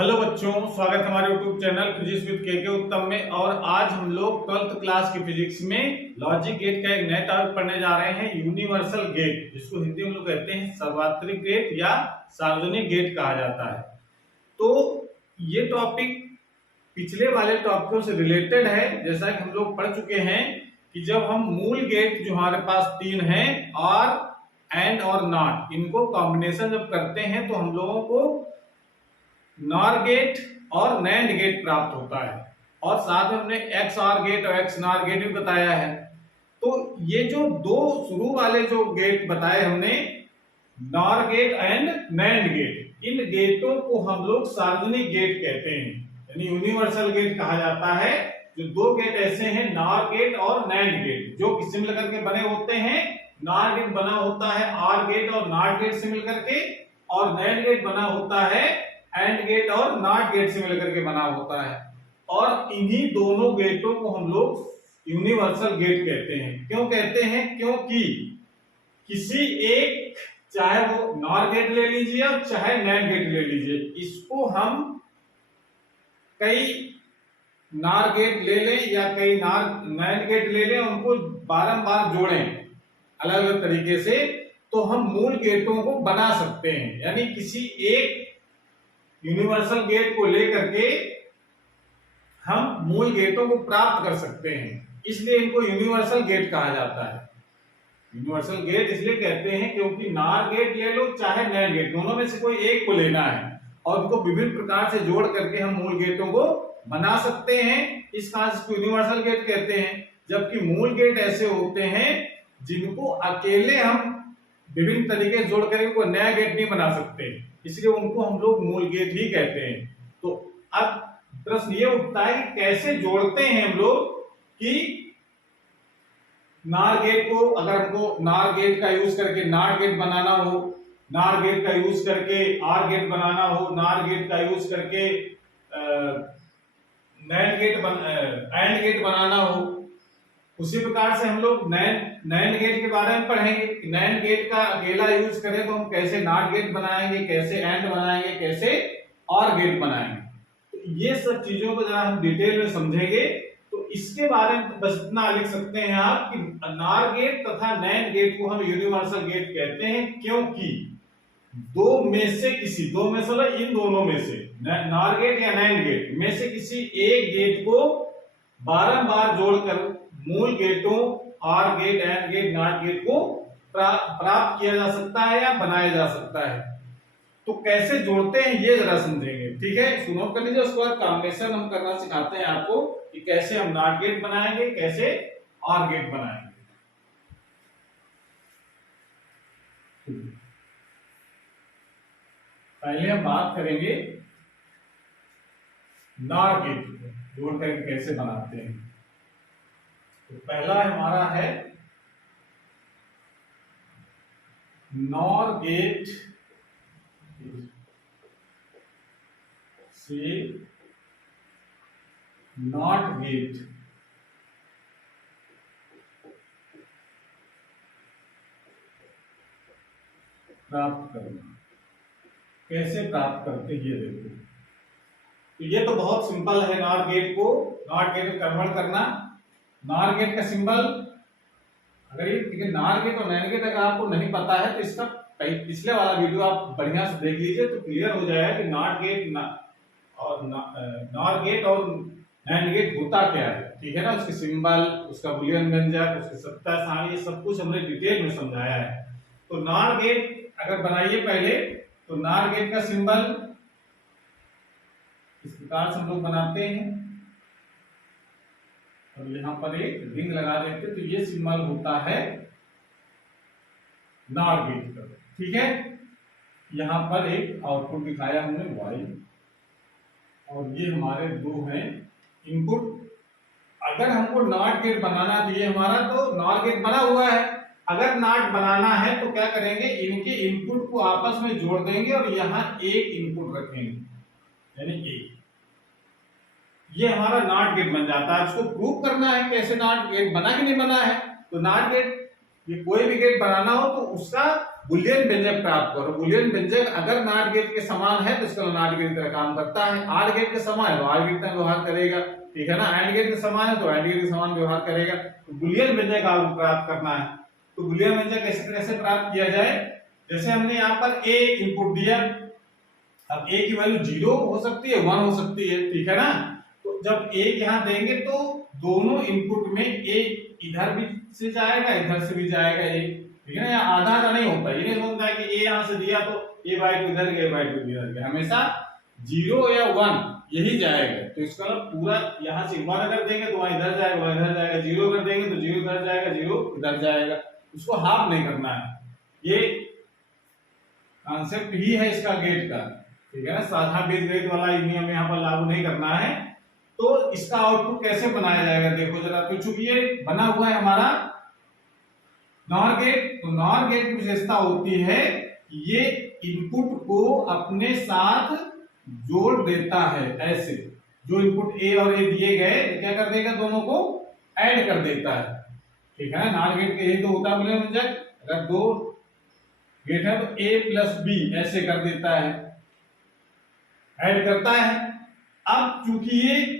Hello बच्चों, स्वागत है हमारे यूट्यूब चैनल फिजिक्स विद के उत्तम में। और आज हम लोग 12th क्लास की फिजिक्स में लॉजिक गेट का एक नया टॉपिक पढ़ने जा रहे हैं, यूनिवर्सल गेट, जिसको हिंदी में हम लोग कहते हैं सर्वत्रिक गेट या सार्वजनिक गेट कहा जाता है। तो ये टॉपिक पिछले वाले टॉपिकों से रिलेटेड है। जैसा कि हम लोग पढ़ चुके हैं कि जब हम मूल गेट जो हमारे पास तीन हैं, और एंड और नॉट, इनको कॉम्बिनेशन जब करते हैं तो हम लोगों को नॉर गेट और नैंड गेट प्राप्त होता है। और साथ में हमने एक्स आर गेट और एक्स नॉर गेट भी बताया है। तो ये जो दो शुरू वाले जो गेट बताए हमने, NOR gate and NAND gate, इन गेटों को हम लोग सार्वजनिक गेट कहते हैं, यानी यूनिवर्सल गेट कहा जाता है। जो दो गेट ऐसे हैं, नॉर गेट और नैंड गेट, जो किससे मिलकर के बने होते हैं। नॉर गेट बना होता है आर गेट और नॉट गेट से मिलकर के, और नैंड गेट बना होता है एंड गेट और नॉट गेट से मिलकर के बना होता है। और इन्हीं दोनों गेटों को हम लोग यूनिवर्सल गेट कहते हैं। क्यों कहते हैं? क्योंकि किसी एक, चाहे वो नॉर गेट ले लीजिए और चाहे नैंड गेट ले लीजिए, इसको हम कई नॉर गेट ले लें या कई नैंड गेट ले लें, उनको बारंबार जोड़ें अलग अलग तरीके से, तो हम मूल गेटों को बना सकते हैं। यानी किसी एक यूनिवर्सल गेट को लेकर के हम मूल गेटों को प्राप्त कर सकते हैं, इसलिए इनको यूनिवर्सल गेट कहा जाता है। यूनिवर्सल गेट इसलिए कहते हैं क्योंकि नॉर गेट ले लो चाहे नैंड गेट, दोनों में से कोई एक को लेना है और उनको विभिन्न प्रकार से जोड़ करके हम मूल गेटों को बना सकते हैं। इस कांसेप्ट को यूनिवर्सल गेट कहते हैं। जबकि मूल गेट ऐसे होते हैं जिनको अकेले हम विभिन्न तरीके से जोड़ करके कोई नया गेट नहीं बना सकते, इसलिए उनको हम लोग मूल गेट ही कहते हैं। तो अब प्रश्न ये उठता है कि कैसे जोड़ते हैं हम लोग, कि नॉर गेट को, अगर हमको नॉर गेट का यूज करके नॉट गेट बनाना हो, नॉर गेट का यूज करके आर गेट बनाना हो, नॉर गेट का यूज करके एंड गेट बनाना हो, उसी प्रकार से हम लोग नैंड गेट के बारे में पढ़ेंगे। नैंड गेट का अकेला यूज करें तो हम कैसे नॉट गेट बनाएंगे, कैसे एंड बनाएंगे, कैसे और गेट बनाएंगे। तो ये सब चीजों को जरा हम डिटेल में समझेंगे। तो इसके बारे में बस इतना लिख सकते हैं आप कि नॉर गेट तथा नैंड गेट को हम यूनिवर्सल गेट कहते हैं, क्योंकि दो में से किसी, दो में से मतलब इन दोनों में से, नॉर गेट या नैंड गेट में से किसी एक गेट को बारंबार जोड़कर मूल गेटों OR gate, AND gate, NOT gate को प्राप्त किया जा सकता है या बनाया जा सकता है। तो कैसे जोड़ते हैं ये जरा समझेंगे, ठीक है? सुनो कर लीजिए। उसके बाद कॉम्बिनेशन हम करना सिखाते हैं आपको कि कैसे हम नॉट गेट बनाएंगे, कैसे आर गेट बनाएंगे। पहले हम बात करेंगे नॉर गेट को जोड़ करके कैसे बनाते हैं। तो पहला हमारा है नॉर गेट से नॉट गेट प्राप्त करना। कैसे प्राप्त करते हैं ये देखो। तो ये तो बहुत सिंपल है, नॉर गेट को नॉट गेट में कन्वर्ट करना। नॉर गेट का सिंबल, अगर ये नॉर गेट और नैंड गेट अगर आपको नहीं पता है तो इसका पिछले वाला वीडियो आप बढ़िया से देख लीजिए तो क्लियर हो जाएगा कि नॉट गेट और नॉर गेट और नैंड गेट होता क्या है, ठीक है ना? उसके सिंबल, उसका बुलियन व्यंजक, उसके सत्ता स्थान, ये सब कुछ हमने डिटेल में समझाया है। तो नॉर गेट अगर बनाइए पहले, तो नॉर गेट का सिंबल इस प्रकार से हम लोग बनाते हैं और यहां पर एक रिंग लगा देते हैं, तो ये सिंबल होता है नॉर गेट का, ठीक है? यहां पर एक आउटपुट दिखाया हमने y, और ये हमारे दो हैं इनपुट। अगर हमको नॉट गेट बनाना है तो ये हमारा तो नॉर गेट बना हुआ है। अगर नॉट बनाना है तो क्या करेंगे, इनके इनपुट को आपस में जोड़ देंगे और यहां एक इनपुट रखेंगे, यानी एक, ये हमारा नॉट गेट बन जाता है। इसको प्रूव करना है कैसे नॉट गेट बना कि नहीं बना है। तो नॉट गेट ये कोई भी गेट बनाना हो तो उसका बुलियन व्यंजक प्राप्त करो। बुलियन व्यंजक अगर नॉट गेट के समान है तो इसका नॉट गेट की तरह काम करता है, आर गेट के समान है तो आर गेट का व्यवहार करेगा, ठीक है ना। एंड गेट के समान है तो एंड गेट के समान व्यवहार करेगा। तो बुलियन व्यंजक आपको प्राप्त करना है। तो बुलियन व्यंजक कैसे प्राप्त किया जाए, जैसे हमने यहाँ पर ए इनपुट दिया, अब ए की वैल्यू 0 हो सकती है 1 हो सकती है, ठीक है ना। तो जब ए यहाँ देंगे तो दोनों इनपुट में ए इधर भी से जाएगा इधर से भी जाएगा ए, ठीक है ना। यहाँ आधा आधा नहीं होता, ये नहीं होता है कि ए यहाँ से दिया तो ए बाई टू इधर गया, ए बाई टू इधर गया, हमेशा 0 या 1 यही जाएगा। तो इसका मतलब पूरा यहाँ से 1 अगर देंगे तो वहां इधर जाएगा, वहां इधर जाएगा, 0 अगर देंगे तो 0 इधर जाएगा, 0 इधर जाएगा। उसको हाफ नहीं करना है, ये कॉन्सेप्ट ही है इसका गेट का, ठीक है ना। साधा बीजगणित वाला नियम यहाँ पर लागू नहीं करना है। तो इसका आउटपुट कैसे बनाया जाएगा देखो जरा। तो चूंकि ये बना हुआ है हमारा नॉर गेट, तो नॉर गेट की विशेषता होती है ये इनपुट को अपने साथ जोड़ देता है। ऐसे जो इनपुट ए और ए दिए गए क्या कर देगा, दोनों को ऐड कर देता है, ठीक है ना। नॉर गेट के यही तो होता है बुलियन व्यंजक, अगर दो गेट है तो ए प्लस बी ऐसे कर देता है, ऐड करता है। अब चूंकि ये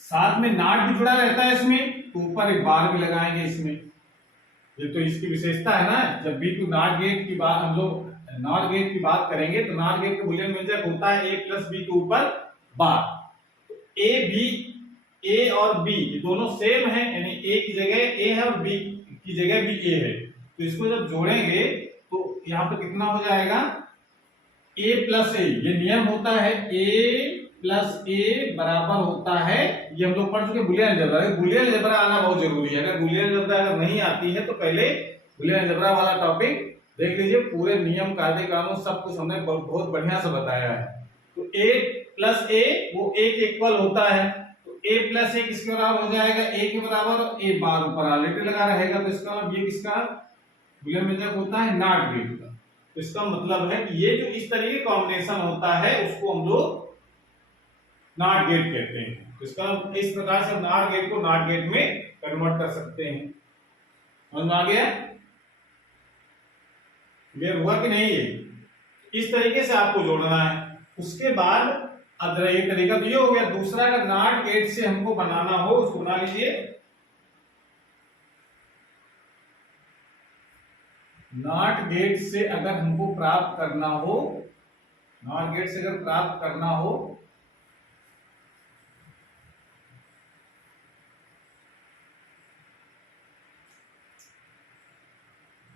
साथ में नॉट भी जुड़ा रहता है इसमें, तो ऊपर एक बार भी लगाएंगे इसमें, ये तो इसकी विशेषता है ना। जब भी टू नॉट गेट की बात हम लोग नॉट गेट की बात करेंगे तो नॉट गेट का बुलियन व्यंजक होता है ए प्लस बी के ऊपर बार। ए बी, ए और बी ये दोनों सेम है, यानी ए की जगह ए है और बी की जगह भी ए है। तो इसको जब जोड़ेंगे तो यहाँ पे कितना हो जाएगा, ए प्लस ए, ये नियम होता है ए प्लस ए बराबर होता है, ये हम लोग पढ़ चुके बुलियन अलजेब्रा। बुलियन अलजेब्रा आना बहुत जरूरी है, अगर बुलियन अलजेब्रा अगर नहीं आती है तो पहले बुलियन अलजेब्रा वाला टॉपिक देख लीजिए, पूरे नियम कायदे कानून सब कुछ हमने बहुत बढ़िया से बताया है। तो ए प्लस ए वो ए के इक्वल होता है, तो ए प्लस ए किसके बराबर हो जाएगा, ए के बराबर, ए बार ऊपर आलेटे लगा रहेगा। तो इसका मतलब ये किसका बुलियन व्यंजक होता है, नॉट गेट का। तो इसका मतलब है कि ये जो इस तरह के कॉम्बिनेशन होता है उसको हम लोग नॉट गेट कहते हैं। तो इसका इस प्रकार से नॉट गेट को नॉट गेट में कन्वर्ट कर सकते हैं। समझ में आ गया, क्लियर हुआ कि नहीं। ये इस तरीके से आपको जोड़ना है। उसके बाद अब ये तरीका तो ये हो गया। दूसरा, अगर नॉट गेट से हमको बनाना हो उसको बना लीजिए। नॉट गेट से अगर हमको प्राप्त करना हो, नॉट गेट से अगर प्राप्त करना हो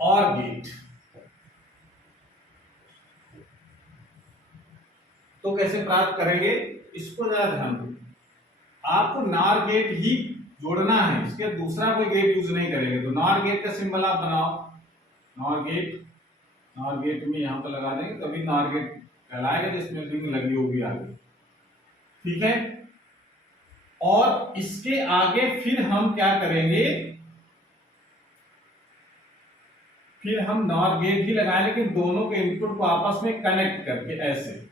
और गेट, तो कैसे प्राप्त करेंगे इसको जरा ध्यान दो। आपको नॉर गेट ही जोड़ना है, इसके दूसरा कोई गेट यूज नहीं करेंगे। तो नॉर गेट का सिंबल आप बनाओ, नॉर गेट में यहां पर लगा देंगे तभी नॉर गेट कहलाएगा, जिसमें रिंग लगी होगी आगे, ठीक है। और इसके आगे फिर हम क्या करेंगे, फिर हम नॉर गेट ही लगाए, लेकिन दोनों के इनपुट को आपस में कनेक्ट करके ऐसे।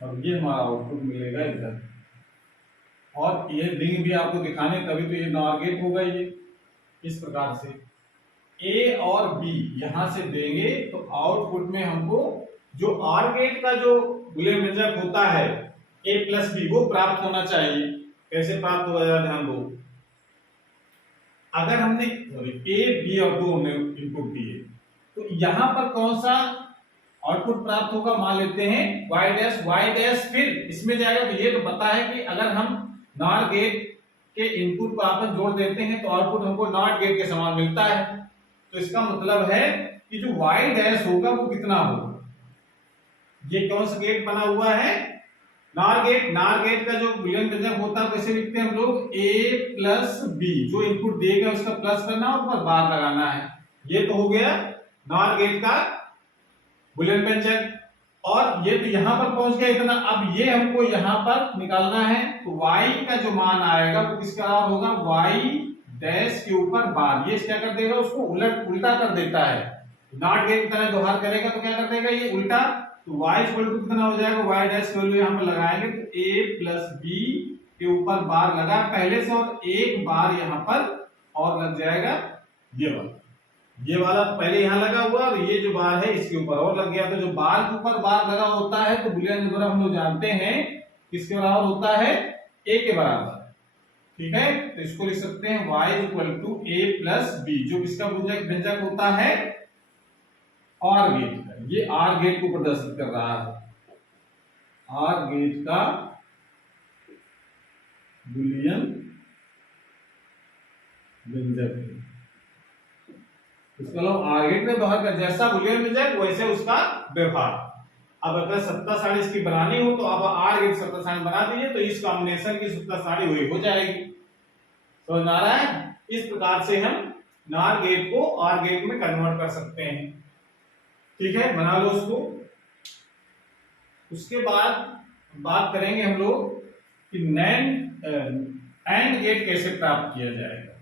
और ये हमारा आउटपुट मिलेगा इधर, और ये रिंग भी आपको दिखाने तभी तो ये नॉर गेट होगा। ये इस प्रकार से ए और बी यहां से देंगे तो आउटपुट में हमको जो आर गेट का जो बुलियन व्यंजक होता है ए प्लस बी वो प्राप्त होना चाहिए। कैसे प्राप्त होगा जरा ध्यान दो। अगर हमने ए बी और दो हमने इनपुट दिए तो यहां पर कौन सा आउटपुट प्राप्त होगा, मान लेते हैं y डैश फिर इसमें जाएगा। तो ये तो पता है कि अगर हम नॉर गेट के इनपुट को आपस जोड़ देते हैं तो आउटपुट हमको नॉट गेट के समान मिलता है। तो इसका मतलब है कि जो y डैश होगा वो कितना होगा, ये कौन सा गेट बना हुआ है, नॉर गेट। नॉर गेट का जो बुलियन व्यंजक होता है कैसे लिखते हैं हम लोग, a प्लस बी, जो इनपुट देगा उसका प्लस करना और ऊपर बार लगाना है। ये तो हो गया नॉर गेट का बुलियन व्यंजक। और ये तो यहां पर पहुंच गया इतना। अब ये हमको यहां पर निकालना है, तो y का जो मान आएगा वो किसका होगा, y डैश के ऊपर बार। ये क्या कर देगा, उसको उल्टा कर देता है। नॉट गेट की तरह व्यवहार करेगा तो क्या कर देगा ये उल्टा। तो y इक्वल टू कितना हो जाएगा, y डैश की वैल्यू यहां पर लगाएंगे तो a प्लस बी के ऊपर बार लगा पहले से और एक बार यहाँ पर और लग जाएगा ये वाला पहले यहाँ लगा हुआ और ये जो बार है इसके ऊपर और लग गया। तो जो बार के ऊपर बार लगा होता है तो बुलियन अलजेब्रा हम लोग जानते हैं किसके बराबर होता है, a के बराबर। ठीक है, तो इसको लिख सकते हैं y equal to a plus b, जो किसका व्यंजक होता है, और गेट का। ये आर गेट को प्रदर्शित कर रहा है, आर गेट का बुलियन व्यंजक है। इसका मतलब आर गेट में व्यवहार का जैसा बुलियन व्यंजक वैसे उसका व्यवहार। अब अगर सत्ता सारणी इसकी बनानी हो तो अब आर गेट सत्ता सारणी बना दीजिए तो इस कॉम्बिनेशन की सत्ता सारणी वही हो जाएगी। समझ में आ रहा है? इस प्रकार से हम नार गेट को आर गेट में कन्वर्ट कर सकते हैं। ठीक है, बना लो उसको। उसके बाद बात करेंगे हम लोग कि एंड गेट कैसे प्राप्त किया जाएगा।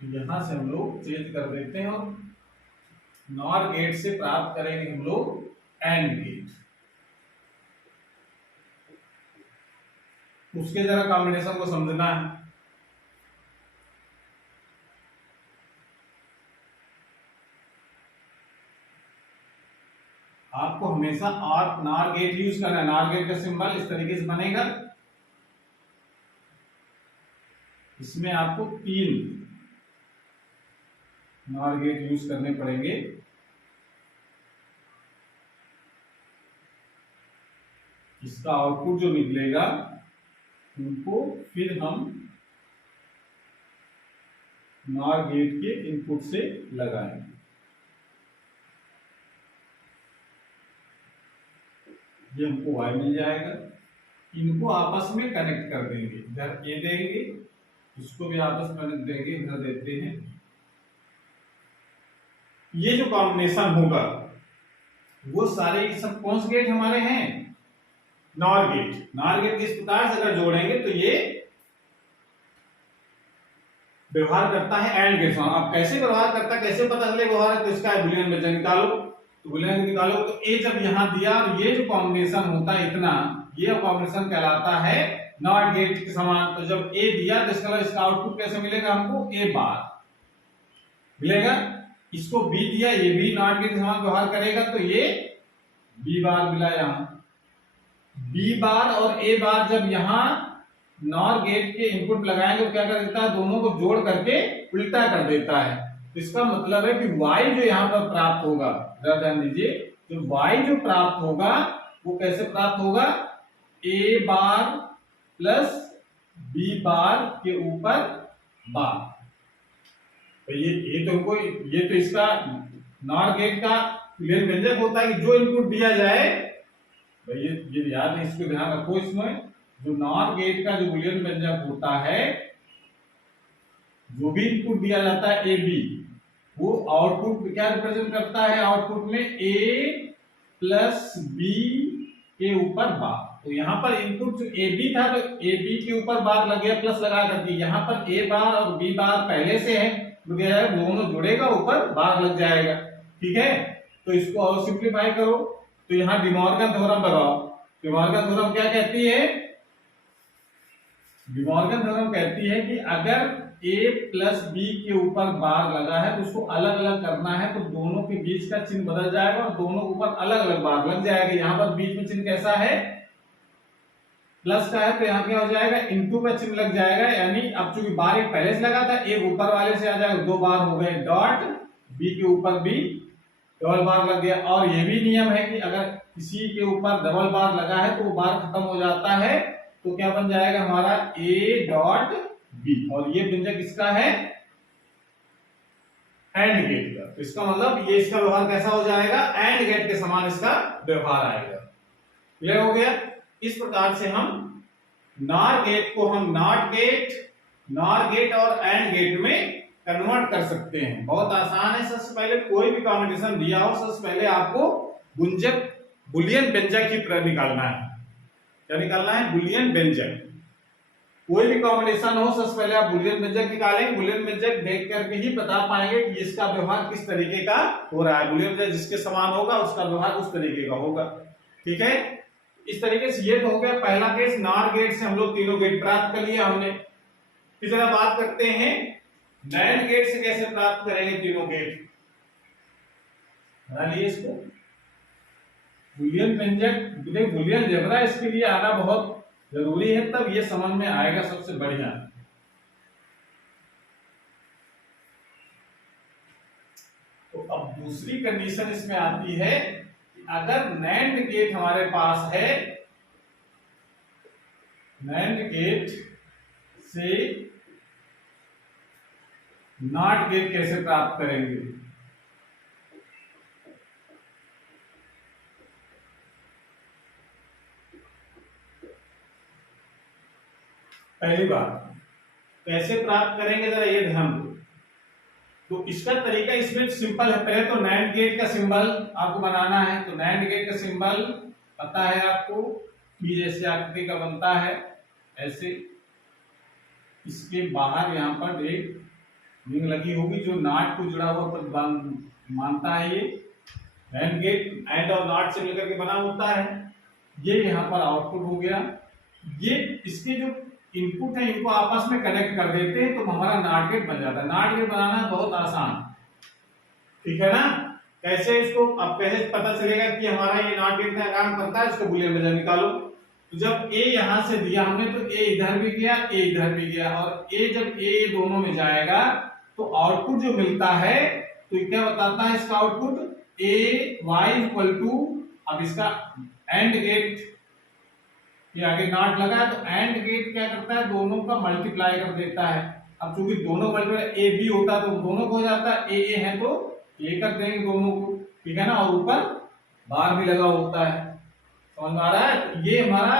यहां से हम लोग चेंज कर देते हैं और नॉर गेट से प्राप्त करेंगे हम लोग एंड गेट। उसके जरा कॉम्बिनेशन को समझना है। आपको हमेशा और नार गेट यूज करना है। नार गेट का सिंबल इस तरीके से बनेगा, इसमें आपको 3 नार गेट यूज करने पड़ेंगे। इसका आउटपुट जो निकलेगा उनको फिर हम नार गेट के इनपुट से लगाएंगे। ये हमको y मिल जाएगा। इनको आपस में कनेक्ट कर देंगे, इधर a देंगे, इसको भी आपस में कनेक्ट देंगे, इधर देते हैं। ये जो कॉम्बिनेशन होगा वो सारे सब कौन से गेट हमारे हैं, नॉर गेट। नॉर गेट किस प्रकार से अगर जोड़ेंगे तो ये व्यवहार करता है एंड गेट। आप कैसे व्यवहार करता है, कैसे पता चले व्यवहार है, तो इसका बुलियन व्यंजक निकालो। तो बुलियन निकालो तो ए जब यहां दिया और ये जो कॉम्बिनेशन होता है इतना, ये कॉम्बिनेशन कहलाता है नॉट गेट के समान। तो जब ए दिया तो इसका आउटपुट कैसे मिलेगा हमको, ए बार मिलेगा। इसको बी दिया, ये भी नॉट गेट के समान व्यवहार करेगा तो ये बी बार मिला। यहां बी बार और ए बार जब यहां नॉर गेट के इनपुट लगाएंगे तो क्या कर देता है, दोनों को जोड़ करके उल्टा कर देता है। तो इसका मतलब है कि y जो यहाँ पर प्राप्त होगा, जरा ध्यान दीजिए, जो y जो प्राप्त होगा वो कैसे प्राप्त होगा, a बार प्लस b बार के ऊपर बार। तो ये तो इसका नॉर गेट का बुलियन व्यंजक होता है कि जो इनपुट दिया जाए, भाई ये याद है, इसको ध्यान रखो। इसमें जो नॉर गेट का जो बुलियन व्यंजक होता है, जो भी इनपुट दिया जाता है ए बी, वो आउटपुट क्या रिप्रेजेंट करता है, आउटपुट में a प्लस बी के ऊपर बार। तो यहाँ पर इनपुट जो ए बी था तो ए बी के ऊपर बार लग गया प्लस लगा करके। यहाँ पर a बार और b बार पहले से है, दोनों जुड़ेगा, ऊपर बार लग जाएगा। ठीक है, तो इसको और सिंप्लीफाई करो तो यहाँ डिमॉर्गन थ्योरम लगाओ। डिमॉर्गन थ्योरम क्या कहती है, डिमॉर्गन थ्योरम कहती है कि अगर a प्लस बी के ऊपर बार लगा है तो उसको अलग अलग करना है, तो दोनों के बीच का चिन्ह बदल जाएगा और दोनों के ऊपर अलग अलग बार लग जाएगा। यहाँ पर बीच में चिन्ह कैसा है, प्लस का है, तो यहाँ क्या हो जाएगा, इनटू का चिन्ह लग जाएगा। यानी अब चूंकि बार एक पहले से लगा था, एक ऊपर वाले से आ जाएगा, 2 बार हो गए, डॉट बी के ऊपर बी डबल बार लग गया। और ये भी नियम है कि अगर किसी के ऊपर डबल बार लगा है तो वो बार खत्म हो जाता है, तो क्या बन जाएगा हमारा a डॉट बी। और ये व्यंजक किसका है, एंड गेट का। तो इसका मतलब ये इसका व्यवहार कैसा हो जाएगा, एंड गेट के समान इसका व्यवहार आएगा। क्लियर हो गया? इस प्रकार से हम नॉर गेट को हम नॉट गेट और एंड गेट में कन्वर्ट कर सकते हैं। बहुत आसान है। सबसे पहले कोई भी कॉम्बिनेशन दिया हो, सबसे पहले आपको बुलियन व्यंजक ही निकालना है। क्या निकालना है, बुलियन व्यंजक। कोई भी कॉम्बिनेशन हो, सबसे पहले आप बुलियन व्यंजक निकालेंगे। बुलियन व्यंजक देख करके ही बता पाएंगे कि इसका व्यवहार किस तरीके का हो रहा है। बुलियन व्यंजक जिसके समान होगा उसका व्यवहार उस तरीके का होगा। ठीक है, इस तरीके से ये तो हो गया पहला केस। नॉट गेट से हम लोग तीनों गेट प्राप्त कर लिया हमने। फिर जरा बात करते हैं नैंड गेट से कैसे प्राप्त करेंगे तीनों गेट। बना लिए इसको। बूलियन व्यंजक बूलियन अलजेब्रा इसके लिए आना बहुत जरूरी है, तब ये समझ में आएगा सबसे बढ़िया। तो अब दूसरी कंडीशन इसमें आती है कि अगर नैंड गेट हमारे पास है, नैंड गेट से नॉट गेट कैसे प्राप्त करेंगे। पहली बात कैसे प्राप्त करेंगे जरा ये ध्यान दो। तो इसका तरीका इसमें सिंपल है। पहले तो नैंड गेट का सिंबल आपको बनाना है। तो नैंड गेट का सिंबल पता है आपको कि जैसे आकृति का बनता है ऐसे, इसके बाहर यहाँ पर एक रिंग लगी होगी जो नॉट को जुड़ा हुआ मानता है। ये नैंड गेट एंड और नॉट से मिलकर के बना होता है। ये यहाँ पर आउटपुट हो गया। ये इसके जो इनपुट है इनको आपस में कनेक्ट कर देते हैं तो हमारा नॉट गेट बन जाता है। नॉट गेट बनाना बहुत आसान, ठीक है ना। कैसे इसको अब कैसे पता चलेगा कि हमारा ये नॉट गेट का काम करता है, इसको बूलियन में निकालो। तो जब ए यहां से दिया हमने तो ए इधर भी गया, ए इधर भी गया, और ए जब ए दोनों में जाएगा तो आउटपुट जो मिलता है तो क्या बताता है इसका output a y equal to, अब इसका एंड गेट ये आगे नॉट लगा है तो एंड गेट क्या करता है दोनों का मल्टीप्लाई कर देता है। अब चूंकि दोनों मल्टीप्लाई ए बी होता है तो दोनों को हो जाता है, ए है तो ए कर देंगे दोनों को, ठीक है ना। और ऊपर बार भी लगा होता है, समझ में आ रहा है। ये हमारा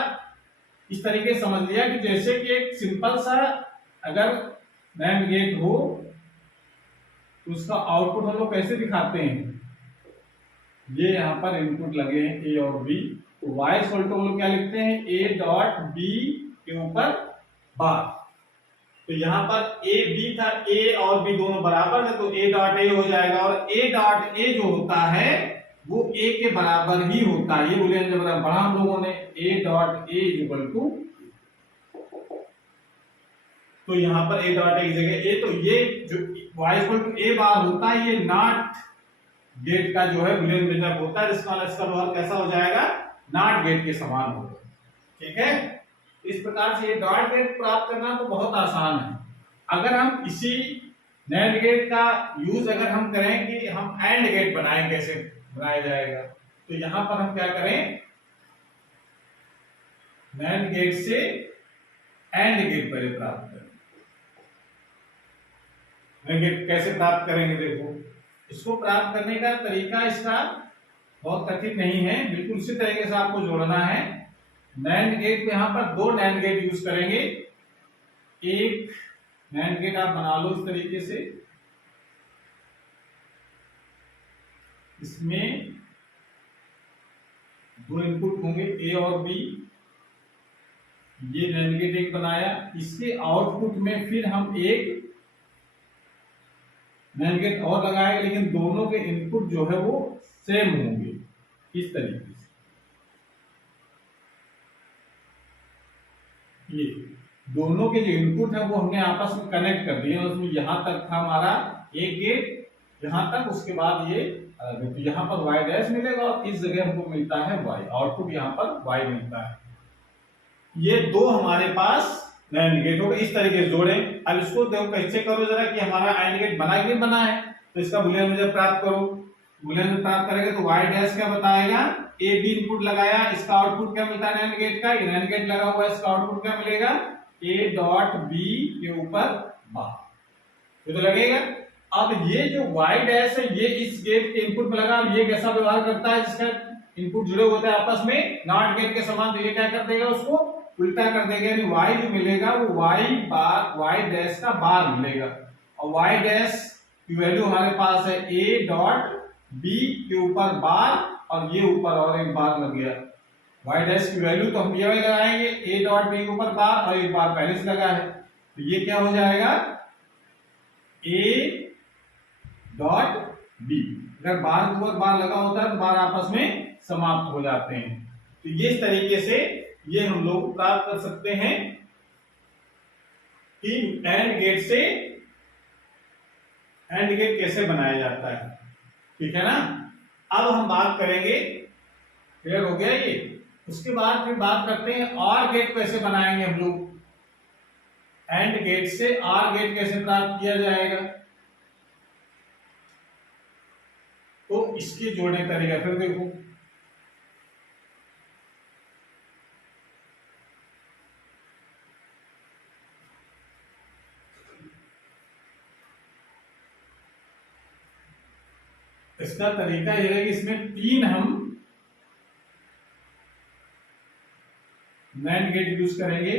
इस तरीके से समझ लिया कि जैसे कि एक सिंपल सा अगर नैंड गेट हो तो उसका आउटपुट हम लोग कैसे दिखाते हैं। ये यहाँ पर इनपुट लगे हैं ए और बी, तो y इक्वल टू हम लोग क्या लिखते हैं a डॉट b के ऊपर बार। तो यहाँ पर a b था, a और b दोनों बराबर है तो a डॉट a हो जाएगा, और a डॉट a जो होता है वो a के बराबर ही होता है। ये बूलियन अलजेब्रा पढ़ा हम लोगों ने, a dot a equal to, तो यहाँ पर a डॉट a की जगह a, तो ये जो y इक्वल टू a बार होता है ये नॉट गेट का जो है बूलियन अलजेब्रा होता है, जिसका व्यवहार कैसा हो जाएगा नॉट गेट के समान होगा, ठीक है। इस प्रकार से ये डॉट गेट प्राप्त करना तो बहुत आसान है। अगर हम इसी नैंड गेट का यूज अगर हम करें कि हम एंड गेट बनाएं, कैसे बनाया जाएगा, तो यहां पर हम क्या करें नैंड गेट से एंड गेट पहले प्राप्त करें। नैंड गेट कैसे प्राप्त करेंगे, देखो इसको प्राप्त करने का तरीका इसका बहुत कठिन नहीं है, बिल्कुल उसी तरीके से आपको जोड़ना है। नैंड गेट में यहां पर दो नैंड गेट यूज करेंगे। एक नैंड गेट आप बना लो इस तरीके से, इसमें दो इनपुट होंगे ए और बी। ये नैंड गेट एक बनाया, इसके आउटपुट में फिर हम एक नैंड गेट और लगाएंगे, लेकिन दोनों के इनपुट जो है वो सेम होंगे इस तरीके से। ये दोनों के जो इनपुट है वो हमने आपस में कनेक्ट कर दिए। उसमें यहां तक था हमारा एक गेट, यहां तक, उसके बाद ये तो यहां पर y डैश मिलेगा और इस जगह हमको मिलता है y, आउटपुट यहां पर y मिलता है। ये दो हमारे पास नैंड गेट हो गए, इस तरीके से जोड़े। अब इसको देखो कैसे करो जरा कि हमारा एंड गेट बना कि नहीं बना है, तो इसका बूलियन अलजेब्रा प्राप्त करो। बूलियन अलजेब्रा प्राप्त करेंगे तो y डैश क्या बताएगा, a b इनपुट लगाया, इसका आउटपुट क्या मिलता है नैंड गेट का, ये नैंड गेट लगा हुआ है, इसका आउटपुट क्या मिलेगा a डॉट b के ऊपर बार, ये तो लगेगा। अब ये जो y डैश है ये इस गेट के इनपुट में लगा, ये कैसा व्यवहार करता है, जिसका इनपुट जुड़े होते हैं आपस में नॉट गेट के समान, तो ये क्या कर देगा उसको उल्टा कर देगा, यानी y जो मिलेगा वो y डैश का बार मिलेगा। और y डैश की वैल्यू हमारे पास है a डॉट b के ऊपर बार, और ये ऊपर और एक बार लग गया। y डैश की वैल्यू तो हम ये वाली लगाएंगे a डॉट b के ऊपर बार, और एक बार पहले से लगा है, तो ये क्या हो जाएगा a डॉट b। अगर बार के ऊपर बार लगा होता है तो बार आपस में समाप्त हो जाते हैं। तो ये इस तरीके से ये हम लोग प्राप्त कर सकते हैं कि एंड गेट कैसे बनाया जाता है। ठीक है ना। अब हम बात करेंगे, क्लियर हो गया ये। उसके बाद फिर बात करते हैं और गेट कैसे बनाएंगे हम लोग। एंड गेट से आर गेट कैसे प्राप्त किया जाएगा, तो इसके जोड़ने का तरीका फिर देखो। इसका तरीका यह है कि इसमें 3 हम नैंड गेट यूज करेंगे।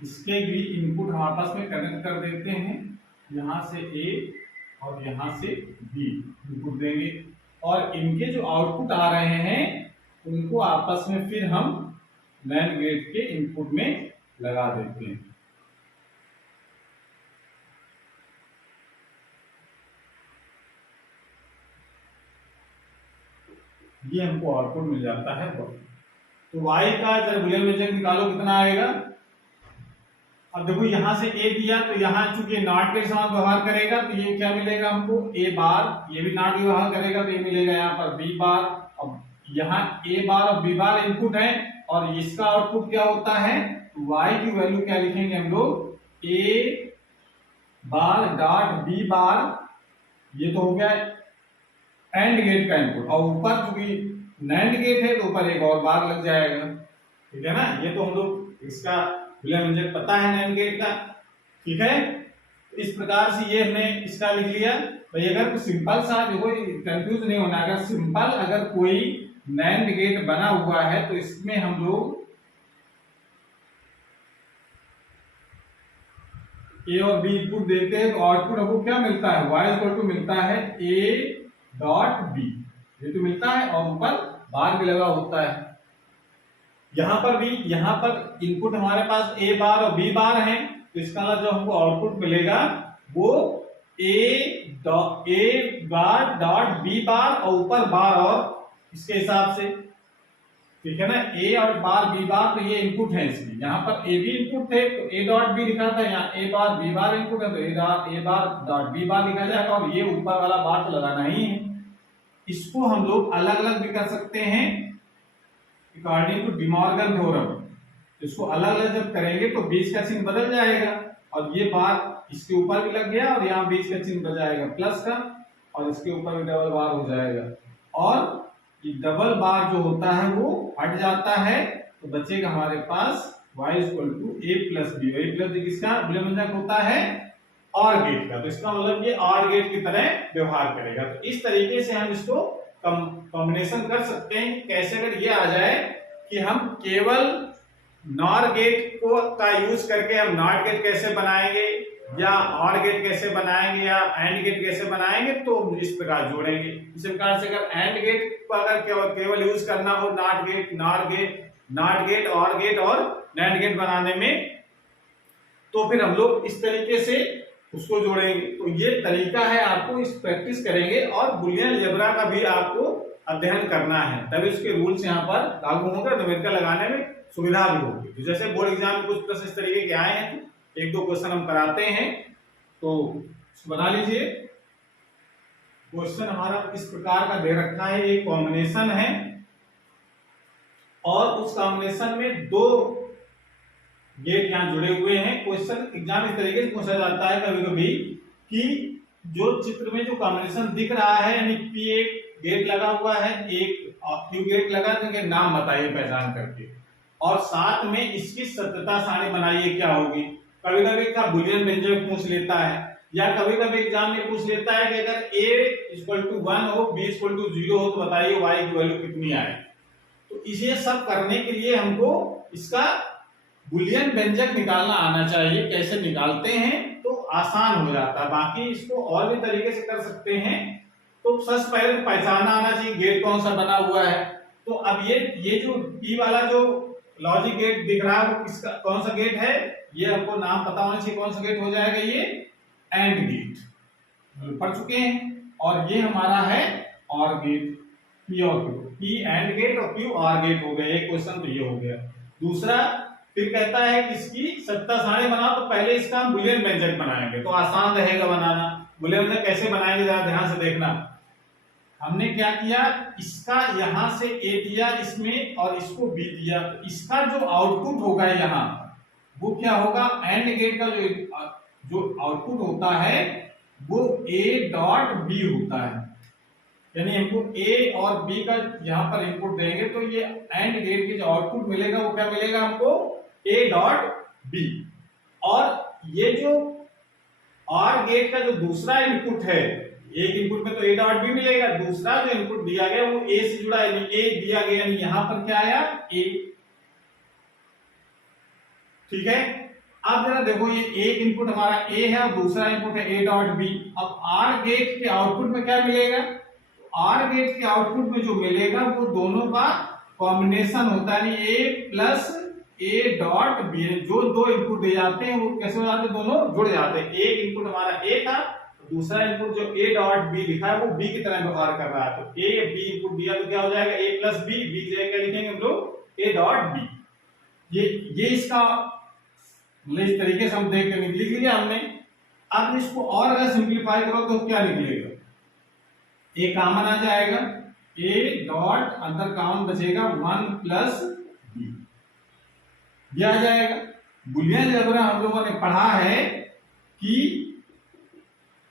इसके भी इनपुट हम आपस में कनेक्ट कर देते हैं, यहां से ए और यहां से बी इनपुट देंगे, और इनके जो आउटपुट आ रहे हैं उनको आपस में फिर हम नैंड गेट के इनपुट में लगा देते हैं। ये हमको आउटपुट मिल जाता है। तो y का जब बुलियन व्यंजक निकालो कितना आएगा। अब देखो यहां से a दिया, तो यहां चूंकि नॉट के साथ व्यवहार करेगा तो ये क्या मिलेगा हमको a बार, ये भी नॉट व्यवहार करेगा तो ये मिलेगा यहाँ पर b बार। अब यहाँ a बार और b बार इनपुट है और इसका आउटपुट क्या होता है, y की वैल्यू क्या लिखेंगे हम लोग, a बार डॉट b बार, ये तो हो गया एंड गेट का इनपुट, और ऊपर चूंकि नैंड गेट है तो ऊपर एक और बार लग जाएगा। ठीक है ना। ये तो हम लोग इसका बुलियन व्यंजक पता है नैंड गेट का। ठीक है। इस प्रकार से ये हमने इसका लिख लिया। भाई अगर सिंपल सा, देखो कंफ्यूज नहीं होना, अगर सिंपल अगर कोई नैंड गेट बना हुआ है तो इसमें हम लोग ए और बी इनपुट देते हैं तो आउटपुट हमको क्या मिलता है, y इक्वल टू मिलता है a डॉट बी, ये तो मिलता है, और ऊपर बार भी लगा होता है। यहां पर भी, यहां पर इनपुट हमारे पास a बार और b बार है, तो इसका जो हमको आउटपुट मिलेगा वो a बार डॉट b बार और ऊपर बार और इसके हिसाब से। ठीक है ना। a और बार b बार, तो ये इनपुट है इसकी, यहाँ पर a भी इनपुट थे तो a डॉट b लिखा था, यहाँ a bar b bar input है तो a बार डॉट b बार लिखा जाएगा, और ये ऊपर वाला बार तो लगाना ही है। इसको हम लोग अलग अलग भी कर सकते हैं अकॉर्डिंग टू डिमॉर्गन थ्योरम। इसको अलग अलग जब करेंगे तो बीच का चिन्ह बदल जाएगा, और ये बार इसके ऊपर भी लग गया और यहाँ बीच का चिन्ह बच जाएगा प्लस का, और इसके ऊपर भी डबल बार हो जाएगा, और ये डबल बार जो होता है वो हट जाता है, तो बचेगा हमारे पास y equal to a plus b. a plus b किसका बुलियन व्यंजक होता है, और गेट का, तो इसका मतलब ये और गेट की तरह व्यवहार करेगा। तो इस तरीके से हम इसको कॉम्बिनेशन कर सकते हैं। कैसे, अगर ये आ जाए कि हम केवल नॉर गेट को का यूज करके हम नॉट गेट कैसे बनाएंगे, या और गेट कैसे बनाएंगे, या एंड गेट कैसे बनाएंगे, तो इस प्रकार जोड़ेंगे। इस प्रकार से अगर एंड गेट को अगर केवल यूज करना हो नॉट गेट, नॉट गेट, और नैंड गेट बनाने में, तो फिर हम लोग इस तरीके से उसको जोड़ेंगे। तो ये तरीका है, आपको इस प्रैक्टिस करेंगे, और बुलियन अलजेब्रा का भी आपको अध्ययन करना है, तभी उसके रूल्स यहाँ पर लागू होंगे, न्यूमेरिकल लगाने में सुविधा भी होगी। तो जैसे बोर्ड एग्जाम में कुछ प्रश्न इस तरीके के आए हैं, एक दो क्वेश्चन हम कराते हैं, तो बना लीजिए। क्वेश्चन हमारा इस प्रकार का दे रखा है, एक कॉम्बिनेशन है, और उस कॉम्बिनेशन में 2 गेट यहाँ जुड़े हुए हैं। क्वेश्चन एग्जाम इस तरीके से पूछा जाता है कभी कभी कि जो चित्र में जो कॉम्बिनेशन दिख रहा है, यानी पी एक गेट लगा हुआ है, एक क्यू गेट लगा, तो नाम बताइए पहचान करके, और साथ में इसकी सत्यता सारणी बनाइए क्या होगी। कभी कभी का बुलियन व्यंजक पूछ लेता है, या कभी कभी एग्जाम में पूछ लेता है कि अगर a इक्वल टू 1 हो, b इक्वल टू 0 हो, तो बताइए y की वैल्यू कितनी आए। तो इसे सब करने के लिए हमको इसका बुलियन व्यंजक निकालना आना चाहिए। कैसे निकालते हैं तो आसान हो जाता है, बाकी इसको और भी तरीके से कर सकते हैं। तो सबसे पहले तो पहचाना आना चाहिए गेट कौन सा बना हुआ है। तो अब ये जो P वाला जो लॉजिक गेट दिख रहा है वो किसका कौन सा गेट है, ये हमको नाम पता होना चाहिए कौन सा गेट हो जाएगा, ये एंड गेट पढ़ चुके हैं। और ये हमारा है और गेट, P और Q, P एंड गेट और Q और गेट हो गया। एक क्वेश्चन तो ये हो गया। दूसरा फिर कहता है कि इसकी सत्ता सारणी बनाओ, तो पहले इसका हम बुलियन व्यंजक बनाएंगे, तो आसान रहेगा बनाना। बुलियन व्यंजक कैसे बनाएंगे जरा ध्यान से देखना। हमने क्या किया, इसका यहां से A दिया इसमें और इसको B दिया, तो इसका जो आउटपुट होगा यहाँ वो क्या होगा, एंड गेट का जो आउटपुट होता है वो A डॉट B होता है। यानी हमको A और B का यहाँ पर इनपुट देंगे तो ये एंड गेट के जो आउटपुट मिलेगा वो क्या मिलेगा हमको, A डॉट B। और ये जो OR गेट का जो दूसरा इनपुट है, एक इनपुट में तो A डॉट B मिलेगा, दूसरा जो इनपुट दिया गया वो A से जुड़ा है, A दिया गया यानी यहां पर क्या आया A। ठीक है, अब जरा देखो ये एक इनपुट हमारा A है और दूसरा इनपुट है A डॉट B। अब OR गेट के आउटपुट में क्या मिलेगा, OR गेट के आउटपुट में जो मिलेगा वो दोनों का कॉम्बिनेशन होता है, यानी A plus A dot B। जो दो इनपुट दिए जाते हैं वो कैसे हो जाते हैं, दोनों जुड़ जाते हैं। एक इनपुट हमारा A था, दूसरा इनपुट जो A डॉट B लिखा है वो B की तरह व्यवहार कर रहा है, तो A B इनपुट दिया तो क्या हो जाएगा A प्लस B, B की जगह क्या लिखेंगे हम लोग A डॉट B। ये इसका मतलब इस तरीके से हम देख के लिख लिया हमने। अब इसको और अगर सिंप्लीफाई करो तो क्या निकलेगा, A कॉमन आ जाएगा, A डॉट अंदर कॉमन बचेगा 1 प्लस B, ये आ जाएगा। बुलियन अलजेब्रा हम लोगों ने पढ़ा है कि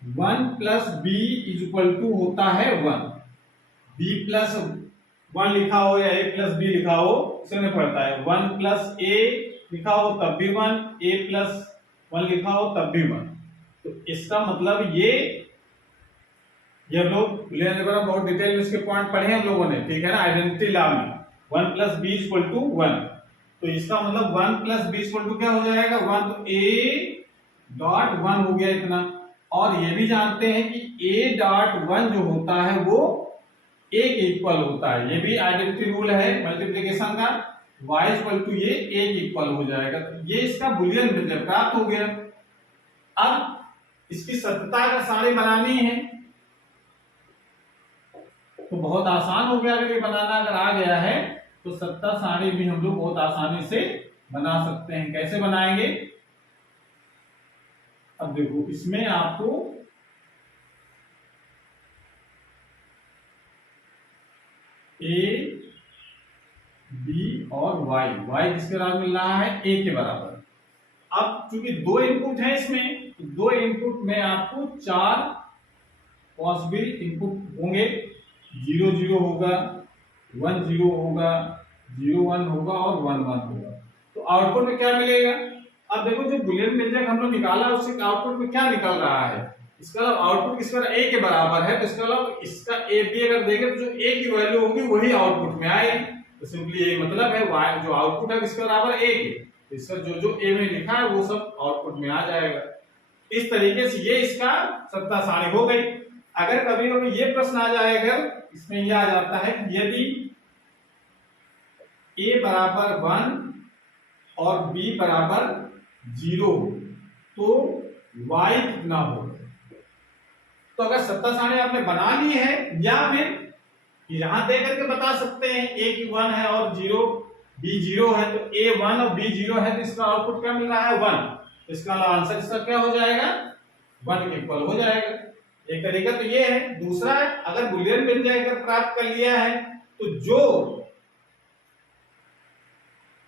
1 plus B is equal to होता है 1, B प्लस 1 लिखा हो या A प्लस B लिखा हो उसे नहीं पढ़ता है, 1 प्लस A लिखा हो तब भी 1, A प्लस 1 लिखा हो तब भी 1। तो इसका मतलब ये हम लोग बुलियन अलजेब्रा बहुत डिटेल में इसके पॉइंट पढ़े हम लोगों ने, ठीक है ना, आइडेंटिटी लॉ में 1 plus B is equal to 1। तो इसका मतलब 1 प्लस B इक्वल टू क्या हो जाएगा 1, तो A डॉट 1 हो गया इतना। और ये भी जानते हैं कि A डॉट 1 जो होता है वो A के इक्वल होता है, ये भी आइडेंटिटी रूल है मल्टीप्लिकेशन का, y इक्वल टू ये A के इक्वल हो जाएगा। तो ये इसका बुलियन व्यंजक प्राप्त हो गया। अब इसकी सत्यता का सारणी बनानी है तो बहुत आसान हो गया, अगर ये बनाना अगर आ गया है तो सत्ता सारणी भी हम लोग बहुत आसानी से बना सकते हैं। कैसे बनाएंगे, अब देखो इसमें आपको A B और y किसके बराबर मिल रहा है, A के बराबर। अब चूंकि दो इनपुट है इसमें, तो दो इनपुट में आपको 4 पॉसिबल इनपुट होंगे, 0 0 होगा, 1 0 होगा, 0 1 होगा और 1 1 होगा। तो आउटपुट में क्या मिलेगा, अब देखो जो बुलियन व्यंजक हम लोग निकाला उससे आउटपुट में क्या निकल रहा है, इसका आउटपुट किसका A के बराबर है, तो इसका मतलब इसका A B अगर देखें तो जो A की वैल्यू होगी वही आउटपुट में आएगी। तो सिंपली ये मतलब है y जो आउटपुट है किसके बराबर A के, तो इसका जो A में लिखा है वो सब आउटपुट में आ जाएगा। इस तरीके से ये इसका सत्ता सारणी हो गई। अगर कभी कभी ये प्रश्न आ जाएगा इसमें यह आ जाता है कि यदि A बराबर 1 और B बराबर 0 तो y कितना होगा। तो अगर सत्ता सारणी आपने बना ली है या फिर यहां दे करके बता सकते हैं A की 1 है और 0 B 0 है, तो A 1 और B 0 है तो इसका आउटपुट क्या मिल रहा है 1, तो इसका आंसर इसका क्या हो जाएगा 1 के इक्वल हो जाएगा। एक तरीका तो ये है। दूसरा है अगर बुलियन व्यंजक अगर प्राप्त कर लिया है तो जो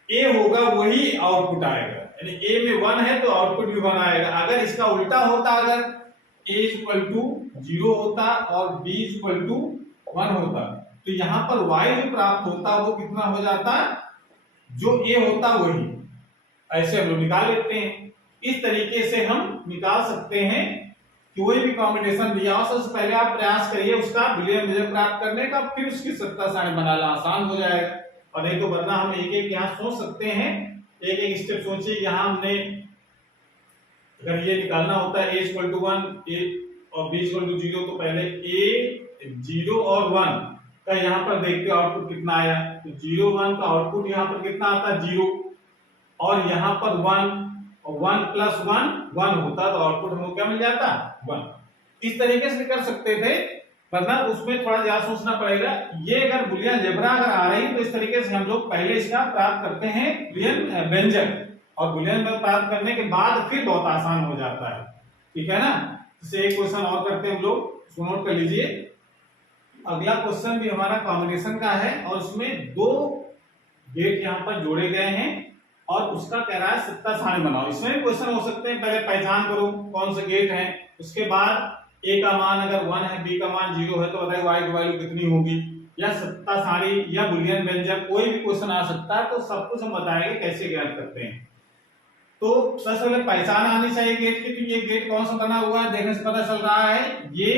A होगा वही आउटपुट आएगा, यानी A में 1 है तो आउटपुट भी 1 आएगा। अगर इसका उल्टा होता, अगर A इक्वल टू 0 होता और B इक्वल टू 1 होता तो यहां पर y जो प्राप्त होता वो कितना हो जाता, जो A होता वही। ऐसे हम लोग निकाल लेते हैं। इस तरीके से हम निकाल सकते हैं कोई भी कॉम्बिनेशन दिया हो, सबसे पहले आप प्रयास करिए उसका बुलियन व्यंजक प्राप्त करने का, फिर उसकी सत्ता सारणी बनाना आसान हो जाएगा। और नहीं तो वरना हम एक एक यहाँ सोच सकते हैं, एक एक स्टेप सोचिए। यहाँ हमने अगर ये निकालना होता है A इक्वल टू 1 और B इक्वल टू 0 तो पहले A 0 और 1 का यहाँ पर देखते हो आउटपुट कितना आया, तो 0 1 का आउटपुट यहाँ पर कितना आता है 0, और यहाँ पर 1 और 1 प्लस 1 1 होता तो आउटपुट हमको क्या मिल जाता 1। इस तरीके से कर सकते थे, वरना उसमें थोड़ा ज्यादा सोचना पड़ेगा। ये अगर बुलियन अलजेब्रा अगर आ रही तो इस तरीके से हम लोग पहले इसका प्राप्त करते हैं बुलियन व्यंजक, और बुलियन प्राप्त करने के बाद फिर बहुत आसान हो जाता है, ठीक है ना। जैसे एक क्वेश्चन और करते हैं हम लोग, इसको नोट कर लीजिए। अगला क्वेश्चन भी हमारा कॉम्बिनेशन का है और उसमें दो गेट यहाँ पर जोड़े गए हैं और उसका कह रहा है सत्ता सारणी बनाओ। इसमें क्वेश्चन हो सकते हैं, पहले पहचान करो कौन से गेट हैं, उसके बाद ए का मान अगर 1 है, बी का मान 0 है, तो बताइए वाई की वैल्यू कितनी होगी, या सत्ता सारणी या बुलियन व्यंजक, कोई भी क्वेश्चन आ सकता है। तो सब कुछ हम बताएंगे कैसे ज्ञात करते हैं। तो सबसे पहले पहचान आनी चाहिए गेट की, तो ये गेट कौन सा बना हुआ है देखने से पता चल रहा है ये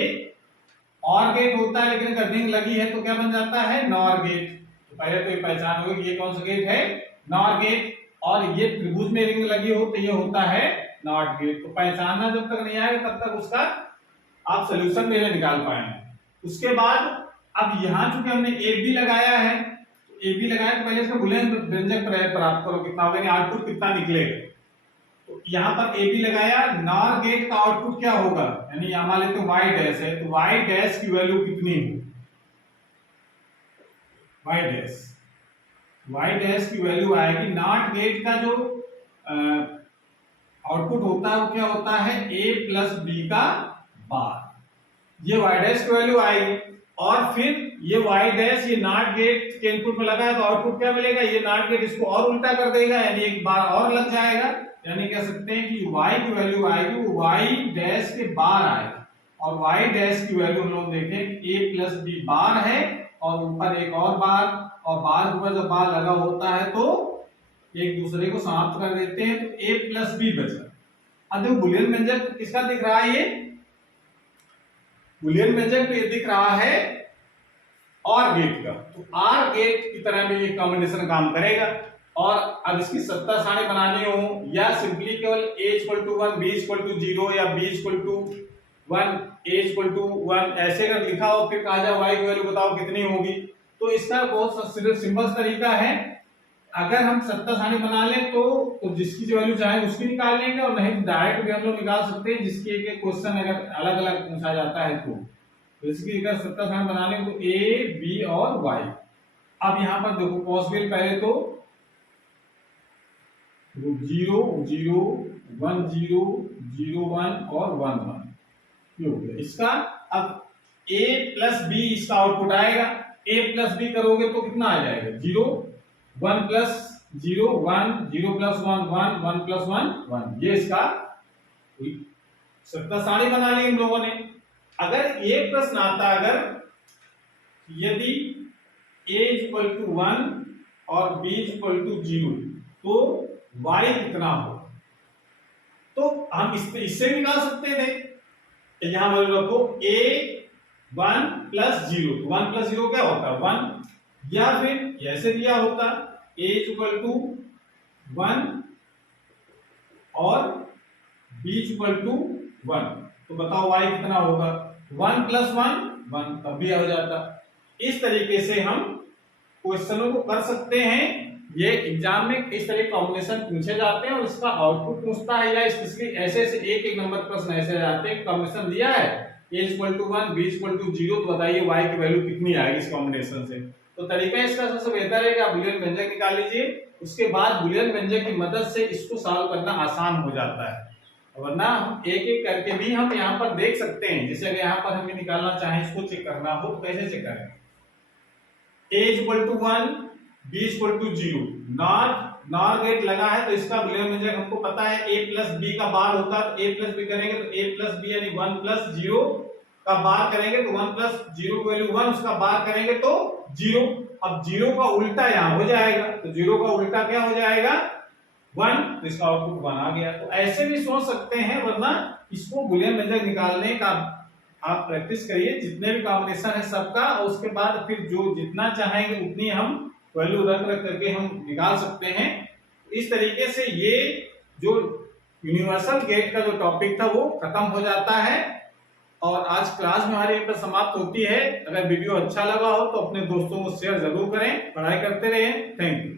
और गेट होता है, लेकिन अगर रिंग लगी है तो क्या बन जाता है नॉर गेट। तो पहले तो ये पहचान होगी कि ये कौन सा गेट है नॉर गेट, और ये त्रिभुज में रिंग लगी हो तो ये होता है नॉट गेट। तो पहचानना जब तक नहीं आएगा तब तक उसका आप सोल्यूशन नहीं निकाल पाएंगे। उसके बाद अब यहाँ चूंकि हमने ए बी लगाया है, तो ए बी लगाया तो पहले इसका बुलियन व्यंजक प्राप्त करो कितना होगा, आउटपुट कितना निकलेगा। तो यहाँ पर ए बी लगाया, नॉर गेट का आउटपुट क्या होगा, यानी यहाँ मान लेते हैं वाई डैश है, तो वाई डैश की वैल्यू कितनी है, वाई डैश की वैल्यू आएगी। नॉट गेट का जो आउटपुट होता है वो क्या होता है ए प्लस बी का बार, ये वाई डैश की वैल्यू आएगी। और फिर ये वाई डैश ये नॉट गेट के इनपुट में लगा है तो आउटपुट क्या मिलेगा, ये नॉट गेट इसको और उल्टा कर देगा, यानी एक बार और लग जाएगा, यानी कह सकते हैं कि y की वैल्यू आएगी वो y डैश के बार आएगा, और y डैश की वैल्यू हम लोग देखें a प्लस बी बार है, और ऊपर एक और बार, और बार के ऊपर जब बार लगा होता है तो एक दूसरे को समाप्त कर देते हैं, तो a प्लस बी बचा। अब देखो बुलियन व्यंजक किसका दिख रहा है, ये बुलियन व्यंजक तो ये दिख रहा है और गेट का, तो आर गेट की तरह में ये कॉम्बिनेशन काम करेगा। और अब इसकी सत्ता सारणी बनानी हो या सिंपली केवल a equal to 1 b equal to 0 या b equal to 1 a equal to 1 ऐसे अगर लिखा हो फिर कहा जाए y की वैल्यू बताओ कितनी होगी, तो इसका बहुत सिंपल तरीका है। अगर हम सत्ता सारणी बना लें तो जिसकी जो वैल्यू चाहे उसकी निकाल लेंगे, और नहीं डायरेक्ट भी हम लोग निकाल सकते हैं जिसकी एक क्वेश्चन अगर अलग अलग पूछा जाता है तो इसकी अगर सत्ता सारणी बना लें तो a b और y। अब यहाँ पर देखो पॉसिबल पहले तो 0 0 1 0 0 1 और 1 1 ये हो गया इसका। अब a प्लस बी इसका आउटपुट आएगा, a प्लस बी करोगे तो कितना आ जाएगा 0 1 प्लस 0 1 0 प्लस 1 1 1 प्लस 1 1, ये इसका सत्ता सारणी बना ली हम लोगों ने। अगर ये प्रश्न आता अगर यदि a इक्वल टू 1 और b इक्वल टू 0 तो y कितना हो, तो हम इससे निकाल सकते थे। यहां वैल्यू रखो a 1 प्लस 0, 1 प्लस 0 क्या होता है 1, या फिर ऐसे दिया होता a इक्वल टू 1 और b इक्वल टू 1, तो बताओ y कितना होगा 1 प्लस 1 1, तब भी हो जाता। इस तरीके से हम क्वेश्चनों को कर सकते हैं। ये एग्जाम में इस तरह कॉम्बिनेशन पूछे जाते हैं और इसका आउटपुट पूछता है, या स्पेशली ऐसे एक एक नंबर प्रश्न ऐसे जाते हैं। कॉम्बिनेशन दिया है a equal to 1 b equal to 0, तो बताइए y की वैल्यू कितनी आएगी इस कॉम्बिनेशन से। तो तरीका इसका सबसे बेहतर है कि आप बुलियन व्यंजक निकाल लीजिए, उसके बाद बुलियन व्यंजक की मदद से इसको सॉल्व करना आसान हो जाता है। वरना हम एक एक करके भी हम यहाँ पर देख सकते हैं। जैसे अगर यहाँ पर हमें निकालना चाहें, इसको चेक करना हो तो कैसे चेक करें, a equal to 1 b equal to 0, NOR gate लगा है तो इसका बुलियन व्यंजक हमको पता है a प्लस बी का बार होता है, तो a प्लस बी करेंगे तो a प्लस बी यानी 1 प्लस 0 का बार करेंगे तो 1 प्लस 0 की वैल्यू 1, उसका बार करेंगे तो 0। अब 0 का उल्टा यहाँ हो जाएगा, तो 0 का उल्टा क्या हो जाएगा 1, तो इसका आउटपुट 1 आ गया। तो ऐसे भी सोच सकते हैं, वरना इसको बुलियन व्यंजक निकालने का आप प्रैक्टिस करिए जितने भी कॉम्बिनेशन है सबका, और उसके बाद फिर जो जितना चाहेंगे उतनी हम वैल्यू रख करके हम निकाल सकते हैं। इस तरीके से ये जो यूनिवर्सल गेट का जो टॉपिक था वो खत्म हो जाता है। और आज क्लास में हमारी यहीं पर समाप्त होती है। अगर वीडियो अच्छा लगा हो तो अपने दोस्तों को शेयर जरूर करें। पढ़ाई करते रहें। Thank you.